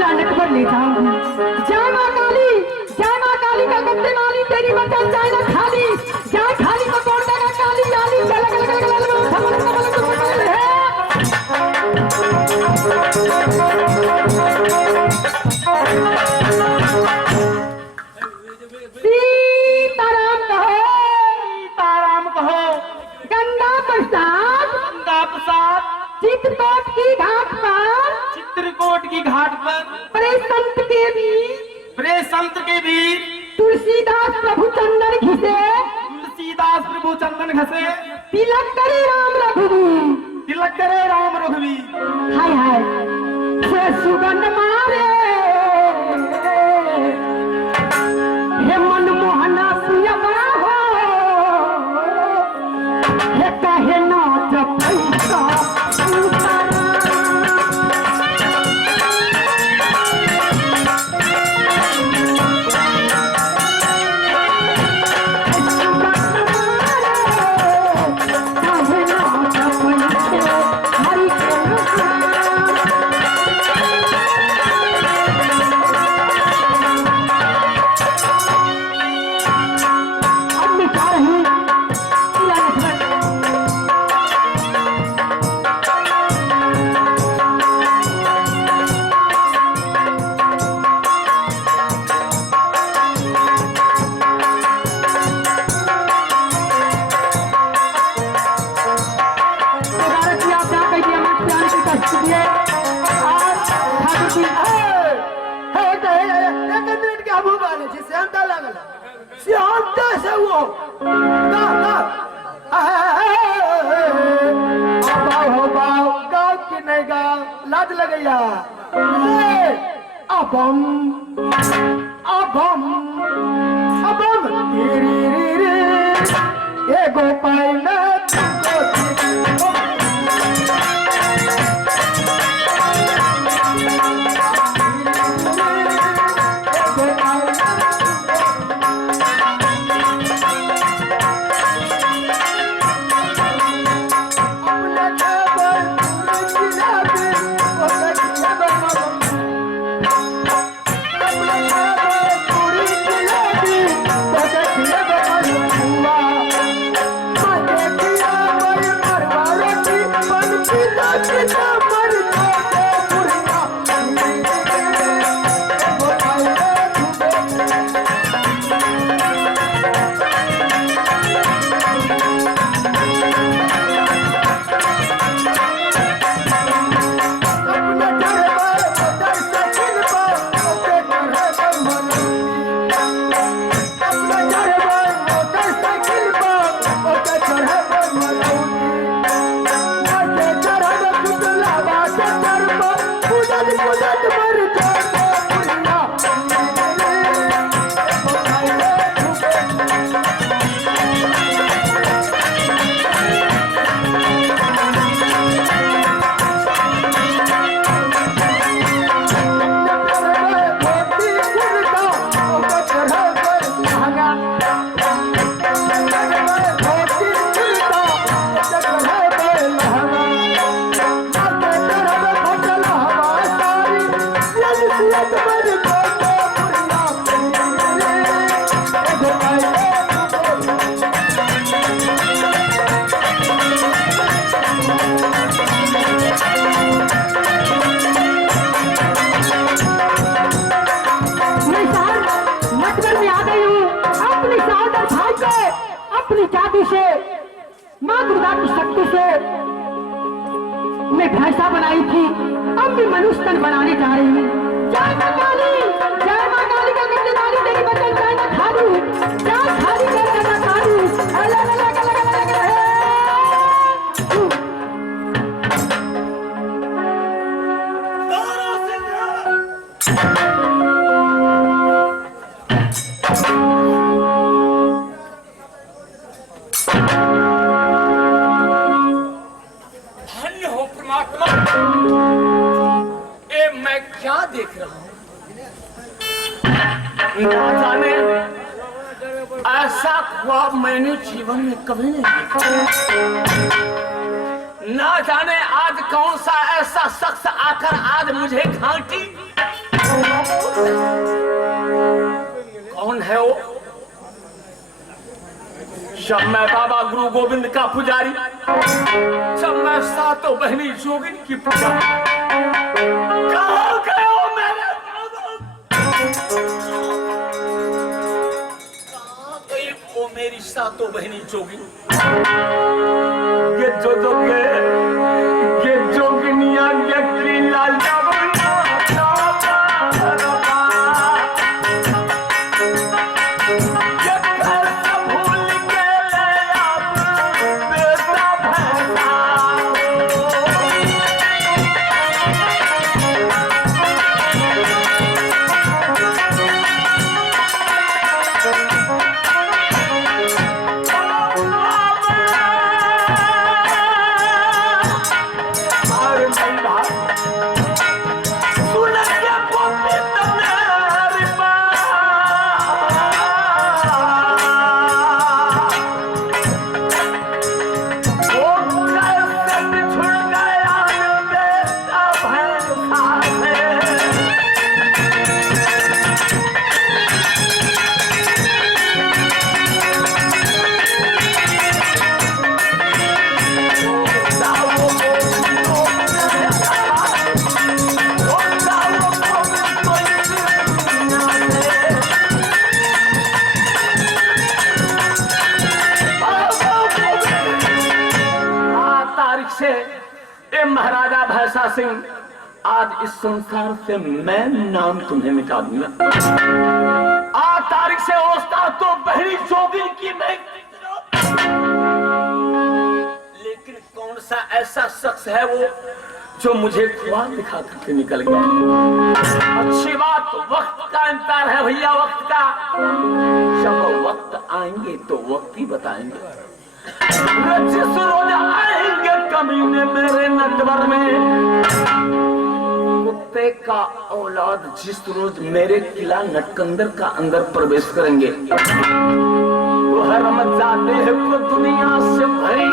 जिला नटवर ले जाऊंगी। जय माँ काली का गंदे माली तेरी वचन जाए ना खाली, जाए खाली को तोड़ देगा काली आली चल सीताराम कहो, सीताराम कहो। गंगा प्रसाद चित्रकूट की घाट पर, चित्रकूट की घाट पर प्रे संत के वीर तुलसीदास प्रभु चंदन घसे तिलक करे राम रघुवीर। हाय हाय से सुगंध मारे हे मनमोहना सुयमा हो, हे कहे नाथ पैसा लाज लगैया। अबम एगो पाइना अपनी जादू से माँ दुर्गा की शक्ति से मैं भैंसा बनाई थी, अब भी मनुष्य तन बनाने जा रही हूँ। जय माँ काली का गंजदारी तेरी बचन जाए ना खाली, जाए खाली कर देना काली। क्या देख रहा हूं? ना जाने ऐसा ख्वाब मैंने जीवन में कभी नहीं देखा। ना जाने आज कौन सा ऐसा शख्स आकर आज मुझे घाटी जब मैं बाबा गुरु गोविंद का पुजारी, जब मैं सातों बहनी जोगिन की पूजा, कहाँ गए हो मेरे बाबा? कहाँ गई वो मेरी सातों बहनी जोगिन? ये जोगिनिया ये लाल महाराजा भैंसा सिंह, आज इस संसार से मैं नाम तुम्हें मिटा दूंगा। आज तारीख से ओस्ता तो बहरी जोगिन की मैं, लेकिन कौन सा ऐसा शख्स है वो जो मुझे ख्वाब दिखा करके निकल गया? अच्छी बात, वक्त का इंतजार है भैया, वक्त का। जब वक्त आएंगे तो वक्त ही बताएंगे। जिस रोज आएंगे कमीने मेरे नटवर में, कुत्ते का औलाद जिस रोज मेरे किला नटकंदर का अंदर प्रवेश करेंगे, तो हर मत जाते हैं को दुनिया से भरी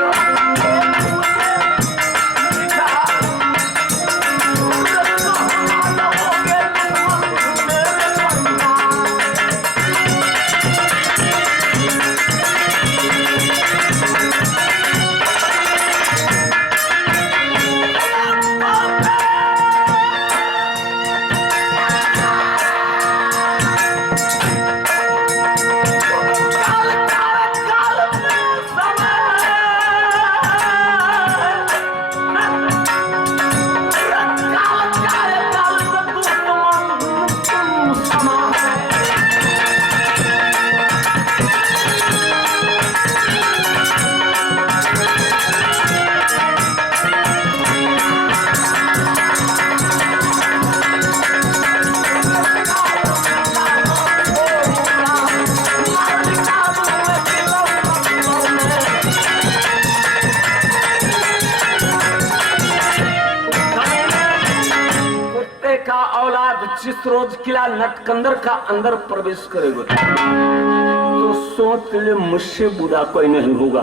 जिस रोज किला नटकंदर का अंदर प्रवेश करेगा तो सोच ले मुझसे बुरा कोई नहीं होगा।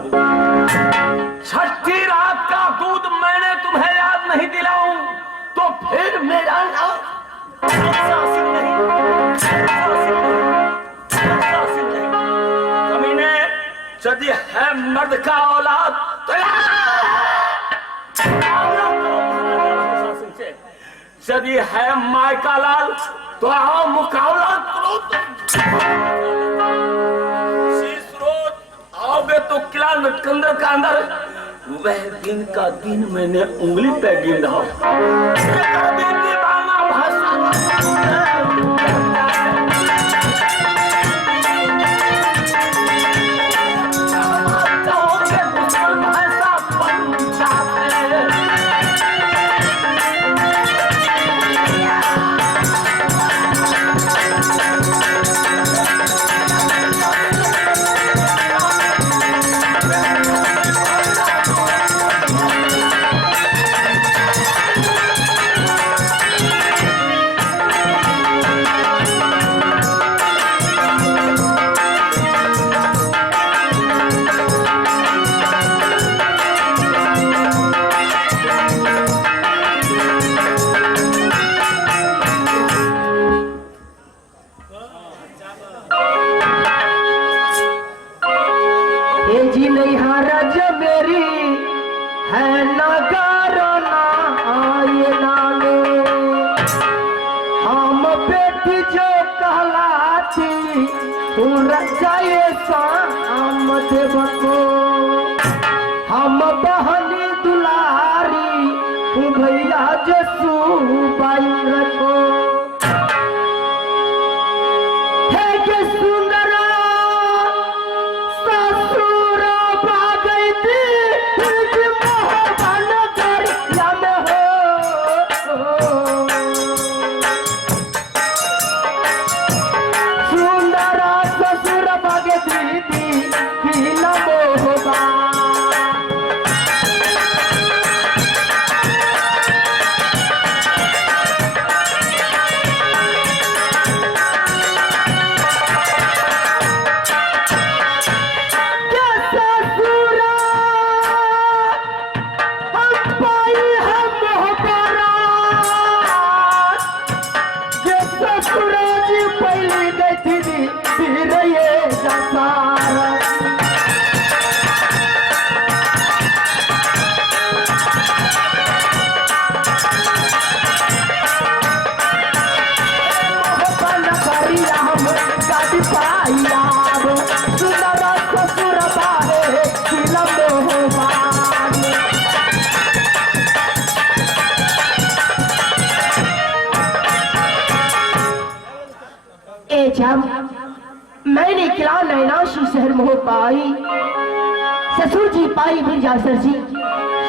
छठी रात का दूध मैंने तुम्हें याद नहीं दिलाऊं तो फिर मेरा नाम नहीं। कमीने, यदि है मर्द का औलाद तो यदि है माय का लाल तो आओ मुकाबला करो। रोज आओगे तो किला नटकंदर का अंदर वह दिन का दिन मैंने उंगली पे गिन रहा थी जो कहलाती तू रचाए शाम देव को हम बहनी दुलारी तू भैया जसू बाई रखो है के सुंदर ससुर भागई थी मोहन दरिया में हो सुंदर ससुर भागे दीदी किला मोहबा जब मैंने किला नैनाशी शहर मोह पाई ससुर जी पाई मिर्जासर जी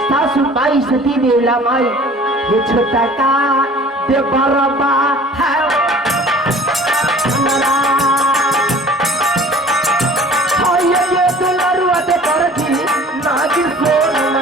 सासू पाई सती देवला माई ये छोटा का दे बरबा है ये दुलरुआ दे परथी नागी सोना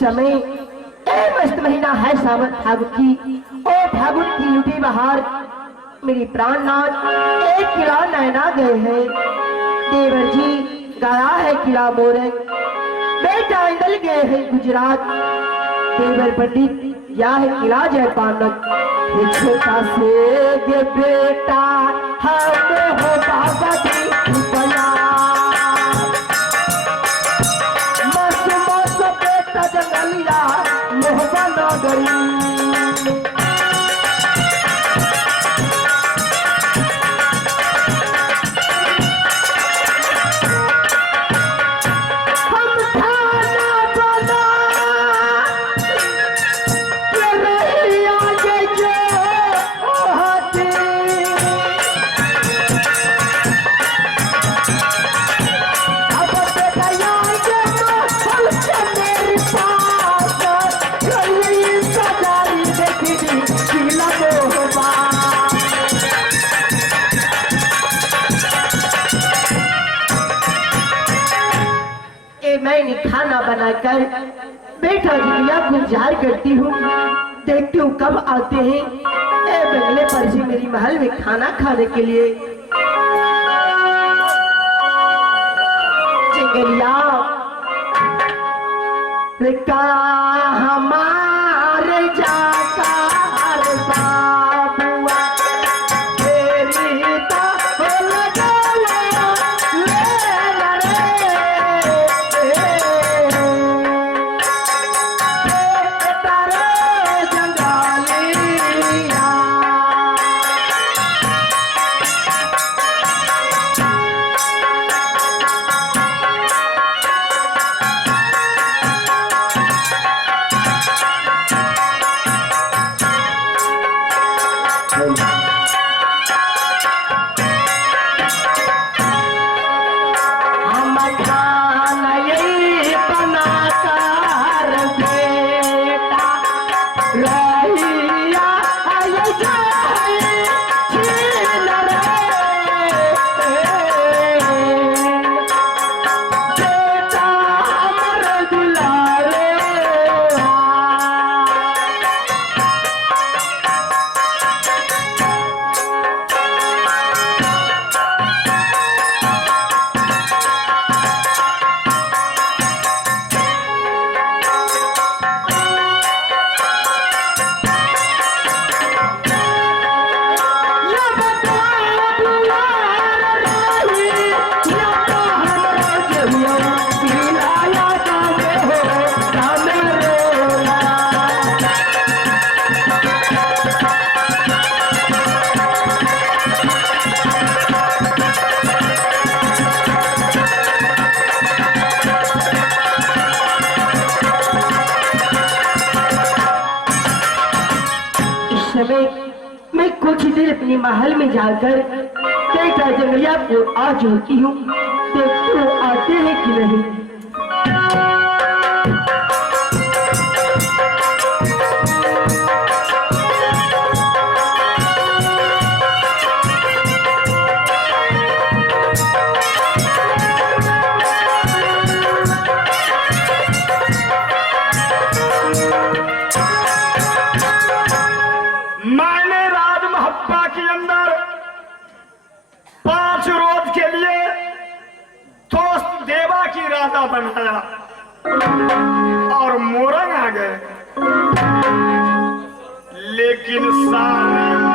समय मस्त महीना है सावन फागुन की ओ फागुन की लुटी बहार मेरी प्राणनाथ एक किला नैना गए हैं देवर जी गाया है किला मोरंग बेटा इंदल गए हैं गुजरात देवर पंडित या है किला जयपानक छोटा से गे बेटा हम हो बाबा दी बया जंगलिया मोहबा नगरी मैंने खाना बनाकर बेटा जिया गुलजार करती हूँ देखती हूँ कब आते हैं ए बंगले पर जी मेरी महल में खाना खाने के लिए चिंगरिया हमारे जाकर बाबुआ अपने महल में जाकर बेटा जंगलिया को आ जोड़ती हूँ, देखती हूँ आते हैं कि नहीं। मैंने राजमहप्पा के अंदर 5 रोज के लिए दोस्त देवा की राजा बनाया और मोरंग आ गए, लेकिन सामने